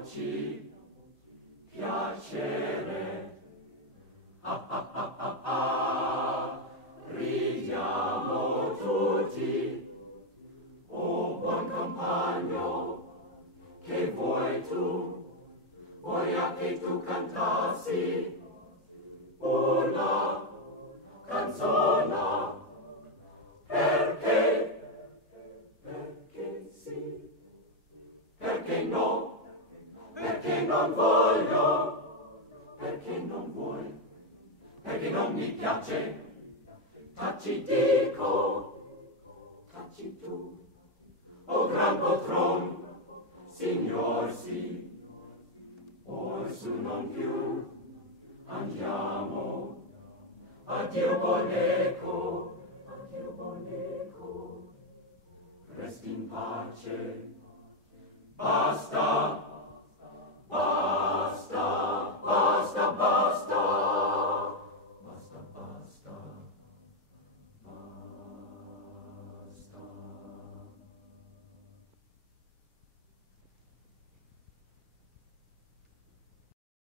diamoci piacere. Ah, ah, ah, ah, ah. Ridiamo tutti, o buon compagno, che vuoi tu, voglia che tu cantassi una canzone, perché sì, perché no, perché non voglio, perché non vuoi, perché non mi piace. Taci dico, taci tu, o gran poltron, signor sì, poi su non più, andiamo, addio boneco, resti in pace.